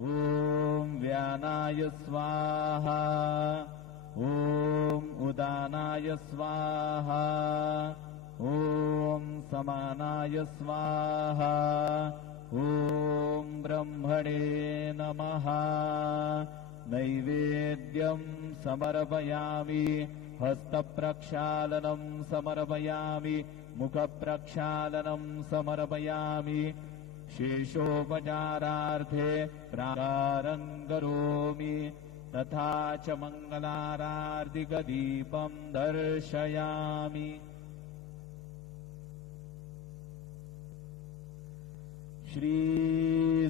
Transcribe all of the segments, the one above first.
ॐ व्यानाय स्वाहा। ॐ उदानाय स्वाहा। ॐ समानाय स्वाहा। ॐ ब्रह्मणे नमः। नैवेद्यं समर्पयामि। हस्तप्रक्षालनं समर्पयामि। मुखप्रक्षालनं समर्पयामि। शेषोपचारार्थे प्राकारं करोमि। तथा च मङ्गलारार्तिकदीपं दर्शयामि। श्री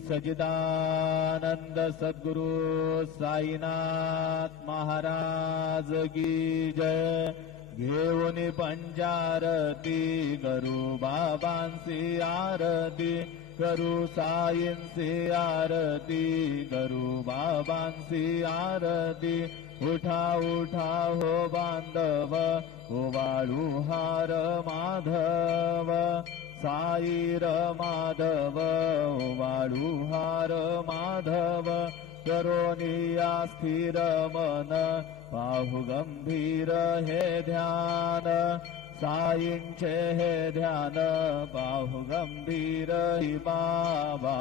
सच्चिदानंद सद्गुरु साईनाथ महाराज की जय। घेऊन पंचारती करू बाबांची आरती। करू साईंची आरती। करू बाबांची आरती। उठा उठा हो बांधव ओवाळू हार माधव। साईर माधव ओवाळू हार माधव। करोनिया स्थिर मन पाहु गंभीर हे ध्यान। साईंचे हे ध्यान पाहु गंभीर हि बाबा।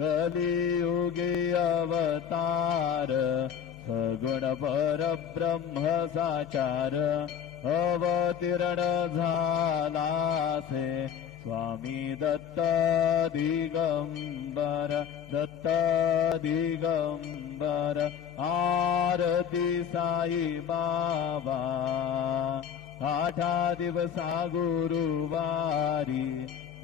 कलियुगी अवतार सगुण परब्रह्म साचार। अवतीर्ण झालासे स्वामी दत्त दिगंबर। दत्त दिगंबर आरती साई बाबा। आठा दिवसा गुरुवारी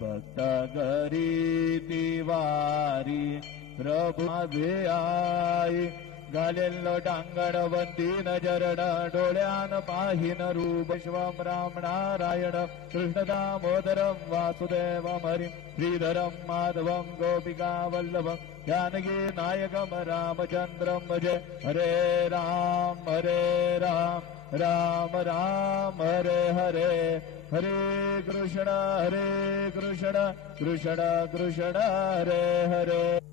भक्त करी तिवारी। प्रभु माझे आई घालेलो टांगण वंदीन जरण। डोळ्यान पाहिन रूप शिवम राम नारायण। कृष्ण दामोदरम वासुदेवम हरिं श्रीधरम माधवम गोपिका वल्लभम। जानकी नायकम रामचंद्रम भजे। हरे राम राम राम हरे हरे। हरे कृष्ण कृष्ण कृष्ण हरे हरे।